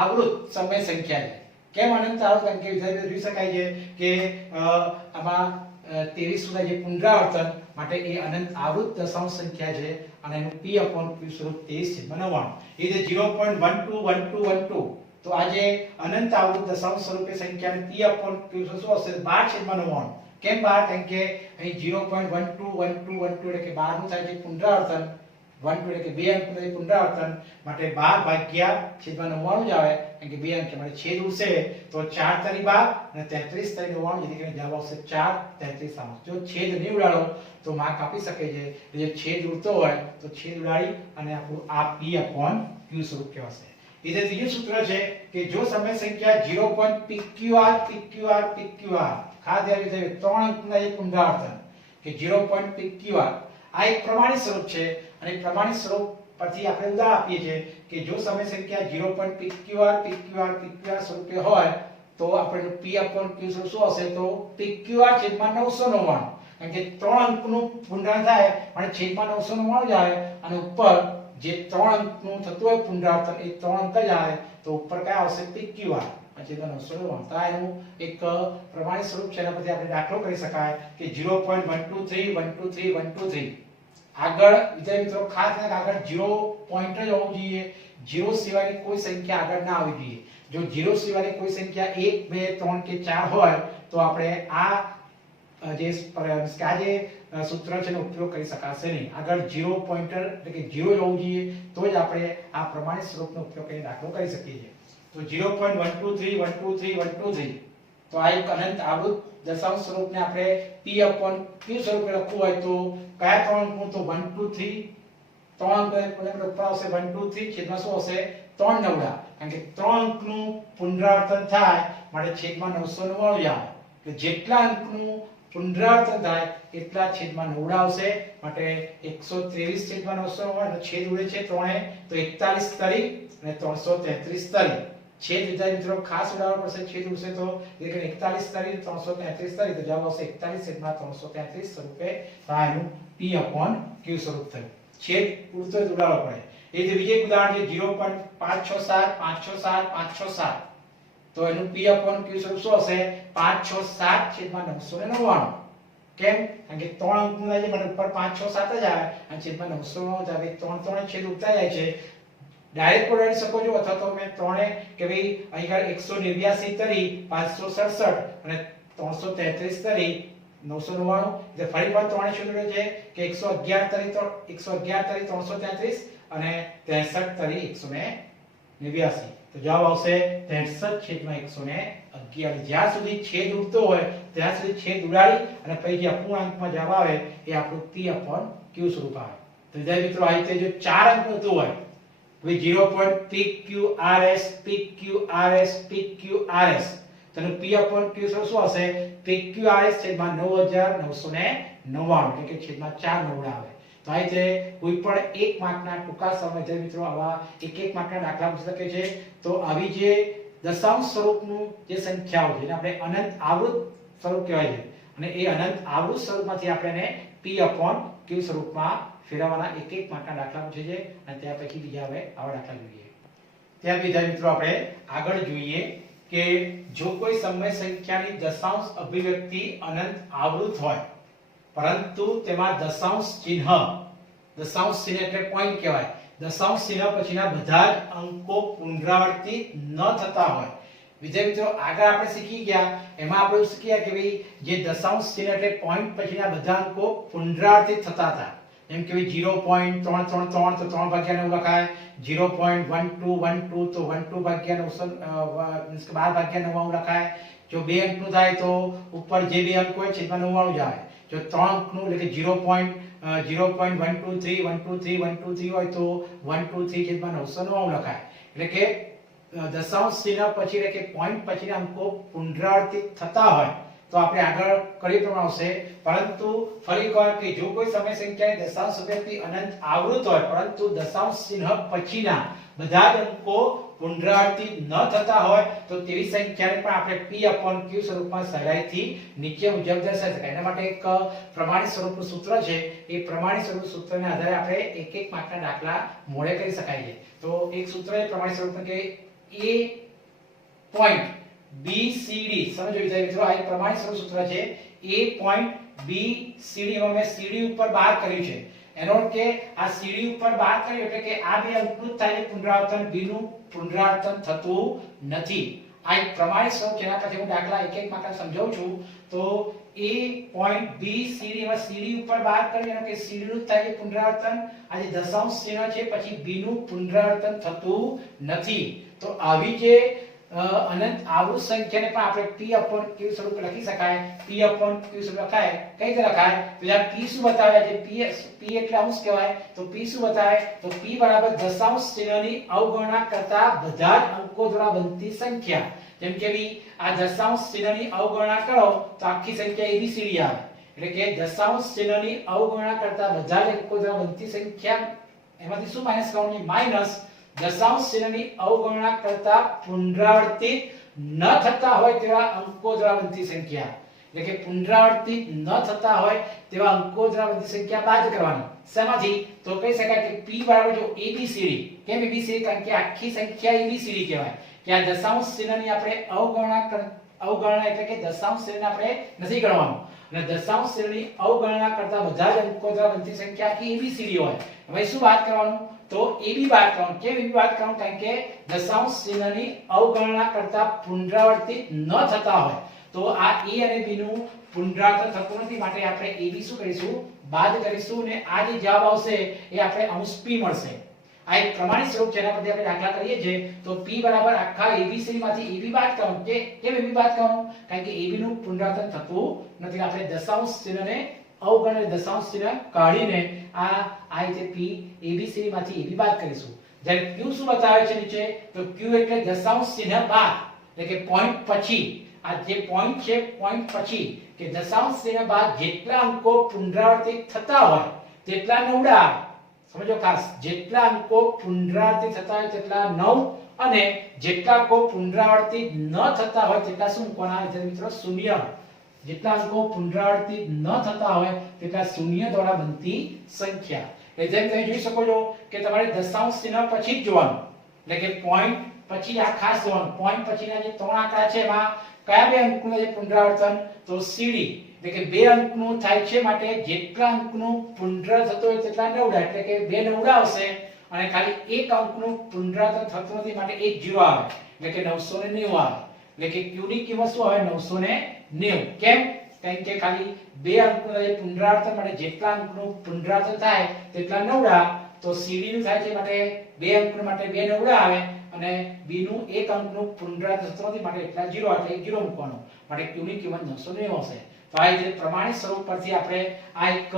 આવૃત સમય સંખ્યા છે. કેમ અનંત આવૃત? કારણ કે વિદ્યાર્થીઓ જોઈ શકાય છે કે આમાં 23 સુધા જે પુનરાવર્તન માટે એ અનંત આવૃત દશાંશ સંખ્યા છે અને એનું p/q સ્વરૂપ 23/99. એ જે 0.121212 તો આ જે અનંત આવૃત દશાંશ સ્વરૂપે સંખ્યાને p/q શું હશે? 12/99. કેમ 12? કારણ કે અહીં 0.121212 એટલે કે 12 નું થાય છે પુનરાવર્તન, 12 એટલે કે 2 અંકનું થાય પુનરાવર્તન માટે 12 ભાગ્યા છેદમાં 99 જ આવે. કારણ કે 2 અંક માટે છેદ ઉડશે તો 4 તરી 12 અને 33 તરી 99 જેથી કરીને જવાબ આવશે 4 33 જો છેદ નહીં ઉડાડો તો માર્ક આપી શકે છે. જો છેદ ઉડતો હોય તો છેદ ઉડાડી અને આપણું આ p/q સ્વરૂપ કહેવાશે. એ ત્રીજું સૂત્ર છે કે જો સમય સંખ્યા 0.pqr ખાસ ધ્યાન રાખજો 3 અંકના એક પુનરાવર્તન કે 0.pqr આ એક પ્રમાણિત સ્વરૂપ છે અને પ્રમાણિત સ્વરૂપ પરથી આપણે ઉદાહરણ આપીએ છીએ કે જો સમય સંખ્યા 0.pqr સ્વરૂપે હોય તો આપણે p/q સ્વરૂપ શું હશે? તો pqr છેદમાં 999. કારણ કે 3 અંકનું પુનરાવર્તન થાય અને છેદમાં 999 જ આવે અને ઉપર જે 3 અંકનું થતું હોય પુનરાવર્તન એ 3 અંક જ આવે તો ઉપર કયા આવશે? pqr છેદમાં 999. તો એનું એક પ્રમાણિત સ્વરૂપ છે. એના પરથી આપણે દાખલો કરી શકાય કે 0.123 આગળ વિદ્યાર્થી મિત્રો ખાસ ધ્યાન આગળ 0 પોઈન્ટ જ હોવું જોઈએ. 0 સિવાયની કોઈ સંખ્યા આગળ ના આવવી જોઈએ. જો 0 સિવાયની કોઈ સંખ્યા 1 2 3 કે 4 હોય તો આપણે આ જે સૂત્ર છે એનો ઉપયોગ કરી શકાશે નહીં. આગળ 0 પોઈન્ટર એટલે કે 0 જ હોવું જોઈએ તો જ આપણે આ પ્રમાણિત સ્વરૂપનો ઉપયોગ કરીને દાખલો કરી શકીએ છીએ. તો 0.123 તો આ એક અનંત આવૃત દશાંશ સ્વરૂપને આપણે p/q સ્વરૂપે લખવું હોય તો કયા 3 અંકનું? તો 1 2 3 3 અંક ઉપર આવશે 1 2 3 છેદમાં શું હશે? 3 નવડા. કારણ કે 3 અંકનું પુનરાવર્તન થાય માટે છેદમાં 999 આવે. કે જેટલા અંકનું પુનરાવર્તન થાય એટલા છેદમાં નવડા આવશે માટે 123/999 અને છેદ ઉડે છે 3 તો 41 તરી અને 333 તરી. છેદ વિદ્યાર્થી મિત્રો ખાસ ઉડાડવો પડશે. છેદ ઉડશે તો એટલે કે 41 તરી 333 તરી તો જવાબ આવશે 41/333 સ્વરૂપે. તો આ એનું p/q સ્વરૂપ થયું. છેદ ઉડતો ઉડાડવો પડે. એ જ બીજું ઉદાહરણ છે 0.567 તો એનું p/q સ્વરૂપ શું હશે? 567/999. કેમ? કારણ કે 3 અંકનું થાય છે પણ ઉપર 567 જ આવે અને છેદમાં 999 આવે. 3 છેદ ઉડતા જાય છે. ડાયરેક્ટ ઉડાડી શકો છો અથવા તો મેં 3 કે ભાઈ અહીં 189 તરી 567 અને 333 તરી 999 એટલે ફરી પાછું 3 છેદ ઉડે છે કે 111 તરી 333 અને 63 તરી 189. તો જવાબ આવશે 63/111. જ્યાં સુધી છેદ ઉડતો હોય ત્યાં સુધી છેદ ઉડાડી અને પછી જે અપૂર્ણાંકમાં જવાબ આવે એ આપણું p/q સ્વરૂપ આવે. તો વિદ્યાર્થી મિત્રો આ રીતે જો 4 અંક થતું હોય with 0.pqrs તેનું p/q સ્વરૂપ શું હશે? pqrs છેદમાં 9999 એટલે કે છેદમાં 4 નવડા આવે. તો આ રીતે કોઈ પણ 1 માર્કના ટૂંકા સમયમાં મિત્રો આવા એક માર્કના દાખલા પૂછી શકે છે. તો આવી જે દશાંશ સ્વરૂપનું જે સંખ્યાઓ છે એને આપણે અનંત આવૃત સ્વરૂપ કહેવાય છે અને એ અનંત આવૃત સ્વરૂપમાંથી આપણે એને p/q સ્વરૂપમાં ફેરવવાના એક માર્કના દાખલા પૂછે છે અને ત્યાર પછી બીજા હવે આવા દાખલા જોઈએ. ત્યાર વિદ્યાર્થી મિત્રો આપણે આગળ જોઈએ કે જો કોઈ સમય સંખ્યાની દશાંશ અભિવ્યક્તિ અનંત આવૃત હોય પરંતુ તેમાં દશાંશ ચિહ્ન એટલે પોઈન્ટ કહેવાય. દશાંશ ચિહ્ન પછીના બધા જ અંકો પુનરાવર્તિત ન થતા હોય. વિદ્યાર્થી મિત્રો આગળ આપણે શીખી ગયા એમાં આપણે શીખ્યા કે ભાઈ જે દશાંશ ચિહ્ન એટલે પોઈન્ટ પછીના બધા અંકો પુનરાવર્તિત થતા હતા. જેમ કે 0.333 તો 3/9 લખાય. 0.1212 તો 12/9 મીન્સ કે 12/9 લખાય. જો 2 અંકનું થાય તો ઉપર જે બે અંક હોય છેદમાં 99 જ આવે. જો 3 અંકનું એટલે કે 0.123 હોય તો 123 છેદમાં 999 લખાય. એટલે કે દશાંશ ચિહ્ન પછી એટલે કે પોઈન્ટ પછીના અંકો પુનરાવર્તિત થતા હોય તો આપણે આગળ કરી પ્રમાણે આવશે. પરંતુ ફરી એકવાર કે જો કોઈ સમય સંખ્યાની દશાંશ અભિવ્યક્તિ અનંત આવૃત હોય પરંતુ દશાંશ ચિહ્ન પછીના બધા જ અંકો પુનરાવર્તિત ન થતા હોય તો તેવી સંખ્યાને પણ આપણે p/q સ્વરૂપમાં સહેલાઈથી નીચે મુજબ દર્શાવી શકાય. એના માટે એક પ્રમાણિત સ્વરૂપનું સૂત્ર છે. એ પ્રમાણિત સ્વરૂપના સૂત્રને આધારે આપણે એક એક માર્કના દાખલા મોડે કરી શકાય છે. તો એક સૂત્ર એ પ્રમાણિત સ્વરૂપનું કે a પોઈન્ટ BCD સમજો વિદ્યાર્થી મિત્રો, આ એક પ્રમાણિત સૂત્ર છે. a પોઈન્ટ BCD માં મેં CD ઉપર 12 કર્યું છે. એનો અર્થ કે આ CD ઉપર 12 કર્યું એટલે કે આ બે અંકનું થાય પુનરાવર્તન, b નું પુનરાવર્તન થતું નથી. આ એક પ્રમાણિત સ્વરૂપ છે. એના પછી હું દાખલા એક એક માટે સમજાવું છું. તો a પોઈન્ટ BCD માં CD ઉપર 12 કર્યું એટલે કે CD નું થાય પુનરાવર્તન, આ જે દશાંશ ચિહ્ન છે પછી b નું પુનરાવર્તન થતું નથી. તો આવી જે અનંત આવૃત સંખ્યાને પણ આપણે p/q સ્વરૂપે લખી શકાય. p/q સ્વરૂપ લખાય કઈ રીતે લખાય? તો યાર p શું બતાવે છે? p એટલે અંશ કહેવાય. તો p શું બતાવે? તો p બરાબર દશાંશ ચિહ્નની અવગણના કરતા બધા જ અંકો દ્વારા બનતી સંખ્યા. જેમ કે આ દશાંશ ચિહ્નની અવગણના કરો તો આખી સંખ્યા abcd આવે. એટલે કે દશાંશ ચિહ્નની અવગણના કરતા બધા જ અંકો દ્વારા બનતી સંખ્યા, એમાંથી શું માઈનસ કરવાનું? માઈનસ દશાંશ ચિહ્નની અવગણના કરતા પુનરાવર્તિત ન થતા હોય તેવા અંકો દ્વારા બનતી સંખ્યા. એટલે કે પુનરાવર્તિત ન થતા હોય તેવા અંકો દ્વારા બનતી સંખ્યા બાદ કરવાની. શેમાંથી? તો કહી શકાય કે p બરાબર જો abcd. કેમ abcd? કારણ કે આખી સંખ્યા abcd કહેવાય. કે આ દશાંશ ચિહ્નની આપણે અવગણના એટલે કે દશાંશ ચિહ્નને આપણે નથી ગણવાનું. અને દશાંશ ચિહ્નની અવગણના કરતા બધા જ અંકો દ્વારા બનતી સંખ્યા આખી abcd હોય. હવે શું વાત કરવાનું? તો ab બાદ કરવાનું. કેમ ab બાદ કરવાનું? કારણ કે દશાંશ ચિહ્નની અવગણના કરતા પુનરાવર્તિત ન થતા હોય તો આ a અને b નું પુનરાવર્તન થતું નથી. માટે આપણે ab શું કરીશું? બાદ કરીશું. અને આ જે જવાબ આવશે એ આપણે અંશ p મળશે. આ એક પ્રમાણિત સ્વરૂપ છે. એના પરથી આપણે દાખલા કરીએ છીએ. તો p બરાબર આખા abcd માંથી ab બાદ કરવાનું. કેમ ab બાદ કરવાનું? કારણ કે ab નું પુનરાવર્તન થતું નથી. આપણે દશાંશ ચિહ્નને અવગણને દશાંશ ચિહ્ન કાઢીને આ રીતે p abcd માંથી ab બાદ કરીશું. જ્યારે q શું બતાવે છે નીચે? તો q એટલે દશાંશ ચિહ્ન બાદ, એટલે કે પોઈન્ટ પછી. આ જે પોઈન્ટ છે પોઈન્ટ પછી કે દશાંશ ચિહ્ન બાદ જેટલા અંકો પુનરાવર્તિત થતા હોય તેટલા નવડા આવે. સમજો ખાસ, જેટલા અંકો પુનરાવર્તિત થતા હોય તેટલા 9 અને જેટલા અંકો પુનરાવર્તિત ન થતા હોય તેટલા શું મૂકવાના આવે છે મિત્રો? શૂન્ય. જેટલા અંકો પુનરાવર્તિત ન થતા હોય તેટલા શૂન્ય દ્વારા બનતી સંખ્યા. એટલે જેમ તમે જોઈ શકો છો કે તમારે દશાંશ ચિહ્ન પછી જ જોવાનું. એટલે કે પોઈન્ટ પછી આ ખાસ જોવાનું. પોઈન્ટ પછીના જે ત્રણ આંકડા છે એમાં કયા બે અંકનું છે પુનરાવર્તન? તો cd. એટલે કે બે અંકનું થાય છે માટે જેટલા અંકનું પુનરાવર્તન થતું હોય તેટલા નવડા. એટલે કે બે નવડા આવશે અને ખાલી એક અંકનું પુનરાવર્તન થતું નથી માટે એક 0 આવે. એટલે કે 990 આવે. એટલે કે q ની કિંમત શું આવે? 990. કેમ? કારણ કે ખાલી બે અંકનું પુનરાવર્તન માટે જેટલા અંકનું પુનરાવર્તન થાય તેટલા નવડા. તો cd નું થાય છે માટે બે અંકનું માટે બે નવડા આવે અને b નું એક અંકનું પુનરાવર્તન થતું નથી માટે એટલા 0 એટલે 0 મૂકવાનો. માટે q ની કિંમત 990 આવશે. તો આ રીતે પ્રમાણિત સ્વરૂપ પરથી આપણે આ એક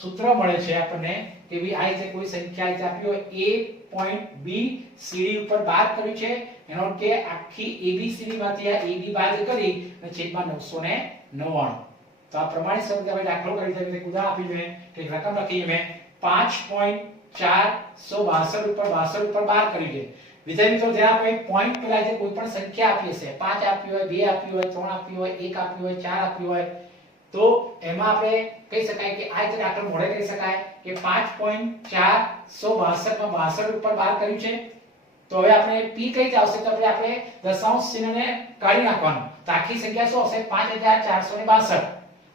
સૂત્ર મળે છે આપણને કે ભઈ આ રીતે કોઈ સંખ્યા રીતે આપી હોય a.b.cd ઉપર બાદ કર્યું છે. એનો અર્થ કે આખી abcd માંથી આ ab બાદ કરી અને છેદમાં 999. તો આ પ્રમાણિત સ્વરૂપે આપણે દાખલો કરી છે. એક ઉદાહરણ આપી છે કે રકમ લખી મેં 5.462 ઉપર 12 કરી છે. વિદ્યાર્થી મિત્રો, જ્યારે આપણે પોઈન્ટ પેલા જે કોઈ પણ સંખ્યા આપી હશે, 5 આપી હોય, 2 આપી હોય, 3 આપી હોય, 1 આપી હોય, 4 આપી હોય, તો એમાં આપણે કહી શકાય કે આ રીતે દાખલો મોડે કરી શકાય કે 5.462 માં 62 ઉપર 12 કર્યું છે. તો હવે આપણે p કઈ રીતે આવશે? તો આપણે દશાંશ ચિહ્નને કાઢી નાખવાનું. તો આખી સંખ્યા શું હશે? 5462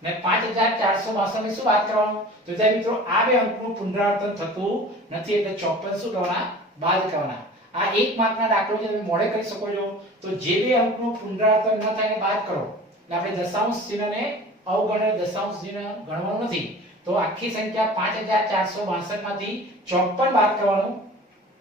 ને 5462 ને શું બાદ કરવાનું? તો વિદ્યાર્થી મિત્રો, આ બે અંકનું પુનરાવર્તન થતું નથી એટલે 54 શું કરવાના? બાદ કરવાના. આ એક માર્કના દાખલો છે, તમે મોડે કરી શકો છો. તો જે બે અંકનું પુનરાવર્તન ન થાય એને બાદ કરો. એટલે આપણે દશાંશ ચિહ્નને અવગણને દશાંશ ચિહ્ન ગણવાનું નથી. તો આખી સંખ્યા 5462 માંથી 54 બાદ કરવાનું.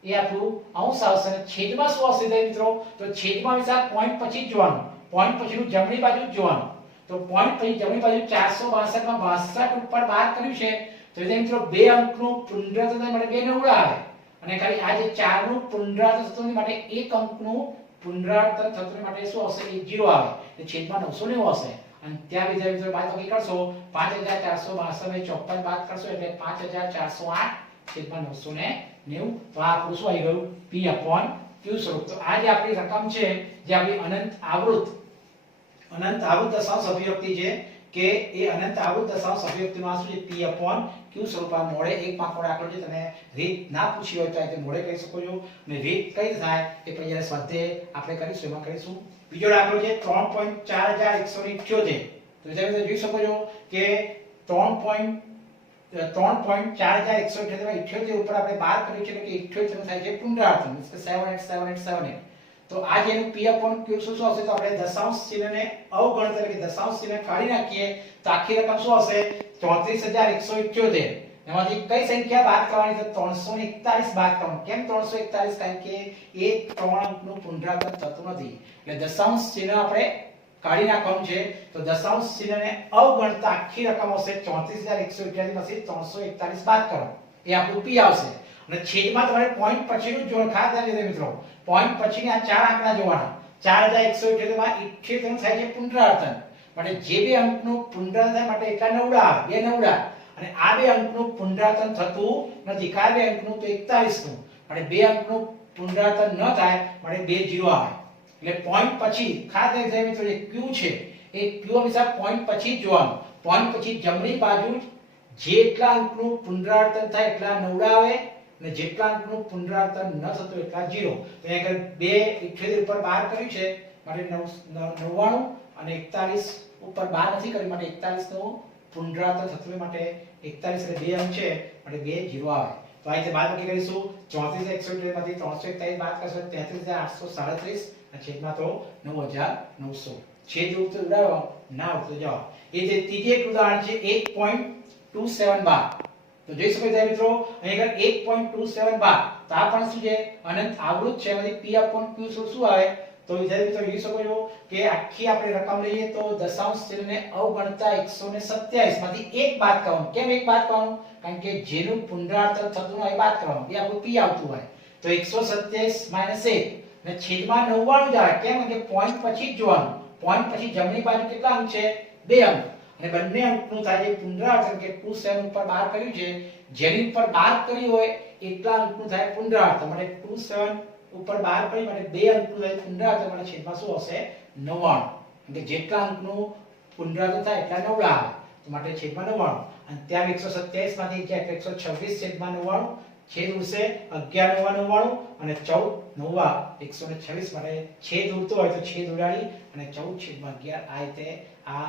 એ આપણું અંશ આવશે. અને છેદમાં શું આવશે મિત્રો? તો છેદમાં વિચાર પોઈન્ટ પછી જ જોવાનું. પોઈન્ટ પછીનું જમણી બાજુ જ જોવાનું. તો પોઈન્ટ પછી જમણી બાજુ 462 માં 62 ઉપર 12 કર્યું છે. તો મિત્રો બે અંકનું પુનરાવર્તન થાય માટે બે નવડા આવે અને ખાલી આ જે 4 નું પુનરાવર્તન થતું માટે એક અંકનું પુનરાવર્તન થતું માટે શું આવશે? એક 0 આવે એટલે છેદમાં 990 હશે. અને ત્યાં બીજા મિત્રો બાદબાકી કરશો 5462 ને 54 બાદ કરશો એટલે 5408 છેદમાં 990. તો આ આપણું શું આવી ગયું? P/Q સ્વરૂપ. તો આ જે આપણી રકમ છે જે આપણી અનંત આવૃત દશાંશ અભિવ્યક્તિ છે કે એ અનંત આવૃત દશાંશ અભિવ્યક્તિમાં શું છે? P/Q સ્વરૂપ. આ મોડે એક માર્કનો દાખલો છે, તને રીત ના પૂછી હોય તો આ મોડે કહી શકો છો. અને રીત કઈ થાય એ પછી જ્યારે સ્વાધ્યાય આપણે કરીશું એમાં કરીશું. બીજો દાખલો છે 3.4178. તો તમે જોઈ શકો છો કે 3.4178 ઉપર આપણે 12 કર્યું છે એટલે કે 78 થાય છે પુનરાવર્તન, એટલે 787878. તો આ જેનું P/Q શું હશે? તો આપણે દશાંશ ચિહ્નને અવગણત એટલે કે દશાંશ ચિહ્ન કાઢી નાખીએ તો આખી રકમ શું હશે? 34178. એમાંથી કઈ સંખ્યા બાદ કરવાની? તો 341 બાદ કરવાની. કેમ 341? કારણ કે એ 3 અંકનું પુનરાવર્તન થતું નથી એટલે દશાંશ ચિહ્ન આપણે કાઢી નાખવાનું છે. તો દશાંશ ચિહ્નને અવગણત આખી રકમ હશે 34178 માંથી 341 બાદ કરો એ આપણું P આવશે. અને છેદમાં તમારે પોઈન્ટ પછીનું જોડ ખાસ ધ્યાન દેજો મિત્રો. પોઈન્ટ પછીની આ ચાર આંકડા જોવાના. 4178 માં 78 થાય છે પુનરાવર્તન માટે જે બે અંકનું પુનરાવર્તન થાય માટે એટલા નવડા આવે, બે નવડા. અને આ બે અંકનું પુનરાવર્તન થતું નથી. કયા બે અંકનું? તો 41 નું. અને બે અંકનું પુનરાવર્તન ન થાય માટે 2 0 આવે. એટલે પોઈન્ટ પછી ખાસ ધ્યાન દેજો મિત્રો, જે Q છે એ Q હંમેશા પોઈન્ટ પછી જ જોવાનું. પોઈન્ટ પછી જમણી બાજુ જેટલા અંકનું પુનરાવર્તન થાય એટલા નવડા આવે અને જેટલા અંકનું પુનરાવર્તન ન થતું એટલા 0. તો અહીં આગળ 2 78 ઉપર 12 કર્યું છે માટે 99 અને 41 ઉપર 12 નથી કર્યું માટે 41 નું પુનરાવર્તન થતું માટે 41 એટલે બે અંક છે માટે 2 0 આવે. તો આ રીતે બાદબાકી કરીશું. 34178 માંથી 341 બાદ કરશો 33837 અને છેદમાં તો 9900. છેદ રૂપ તો ઉડાડવા ના ઉડતો જવાબ. એ જે ત્રીજું એક ઉદાહરણ છે 1.27 તો જોઈ શકો છો મિત્રો અહીં આગળ 1.27 બાર. તો આ પણ શું છે? અનંત આવૃત છે. એમાંથી P/Q શું આવે? તો વિદ્યાર્થી મિત્રો જોઈ શકો છો કે આખી આપણે રકમ લઈએ તો દશાંશ ચિહ્નને અવગણતા 127 માંથી 1 બાદ કરવાનું. કેમ 1 બાદ કરવાનું? કારણ કે જેનું પુનરાવર્તન થતું હોય એ બાદ કરવાનું. એ આપણું P આવતું હોય. તો 127 - 1 અને છેદમાં 99 જ આવે. કેમ? કે પોઈન્ટ પછી જ જોવાનું. પોઈન્ટ પછી જમણી બાજુ કેટલા અંક છે? 2 અંક. અને બંને અંકનું થાય છે પુનરાવર્તન કે 27 ઉપર 12 કર્યું છે. જેની ઉપર 12 કર્યું હોય એટલા અંકનું થાય પુનરાવર્તન. માટે 27 ઉપર 12 કર્યું માટે 2 અંકનું થાય પુનરાવર્તન માટે છેદમાં શું હશે? 99. એટલે જેટલા અંકનું પુનરાવર્તન થાય એટલા 9 આવે. તો માટે છેદમાં 99. અને ત્યાં 127 માંથી જે 126 છેદમાં 99 છેદ ઉડશે 11 9 99 અને 14 9 126 માટે છેદ ઉડતો હોય તો છેદ ઉડાડી અને 14 છેદમાં 11 આ રીતે આ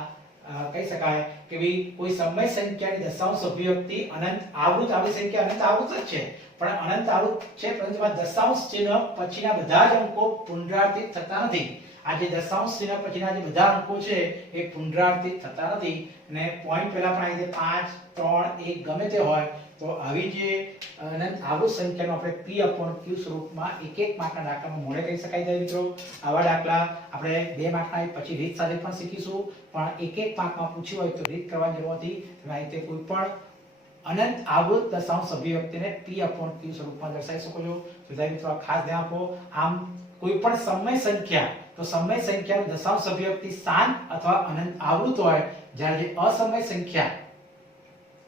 કહી શકાય કે ભાઈ કોઈ સમય સંખ્યાની દશાંશ અભિવ્યક્તિ અનંત આવૃત. આવી સંખ્યા અનંત આવૃત જ છે પણ અનંત આવૃત છે પરંતુ આ દશાંશ ચિહ્ન પછીના બધા જ અંકો પુનરાવર્તિત થતા નથી. આ જે દશાંશ ચિહ્ન પછીના જે બધા અંકો છે એ પુનરાવર્તિત થતા નથી. અને પોઈન્ટ પહેલા પણ આવી 5 3 1 ગમે તે હોય તો આવી જે અનંત આવૃત સંખ્યાનો આપણે P/Q સ્વરૂપમાં એક એક માર્કના દાખલામાં મોડે કરી શકાય છે મિત્રો. આવા દાખલા આપણે 2 માર્કના પછી રીત સાથે પણ શીખીશું. પણ એક એક માર્કમાં પૂછ્યું હોય તો રીત કરવાની જરૂર નથી. તમે આ રીતે કોઈ પણ અનંત આવૃત દશાંશ અભિવ્યક્તિને P/Q સ્વરૂપમાં દર્શાવી શકો છો. તો મિત્રો ખાસ ધ્યાન આપો. આમ કોઈ પણ સમય સંખ્યા તો સમય સંખ્યાનો દશાંશ અભિવ્યક્તિ શાંત અથવા અનંત આવૃત હોય. જ્યારે જે અસમય સંખ્યા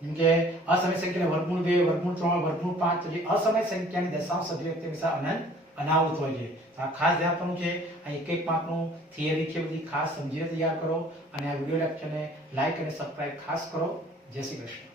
જેમ કે અસમય સંખ્યાને √2 √3 √5 તો જે અસમય સંખ્યાની દશાંશ અભિવ્યક્તિ હંમેશા અનંત અનાવૃત હોય છે. આ ખાસ ધ્યાન આપવાનું છે. આ એક એક માર્કનું થિયરી છે બધી ખાસ સમજીને તૈયાર કરો અને આ વિડિયો લેક્ચરને લાઈક અને સબસ્ક્રાઇબ ખાસ કરો. જય શ્રી કૃષ્ણ.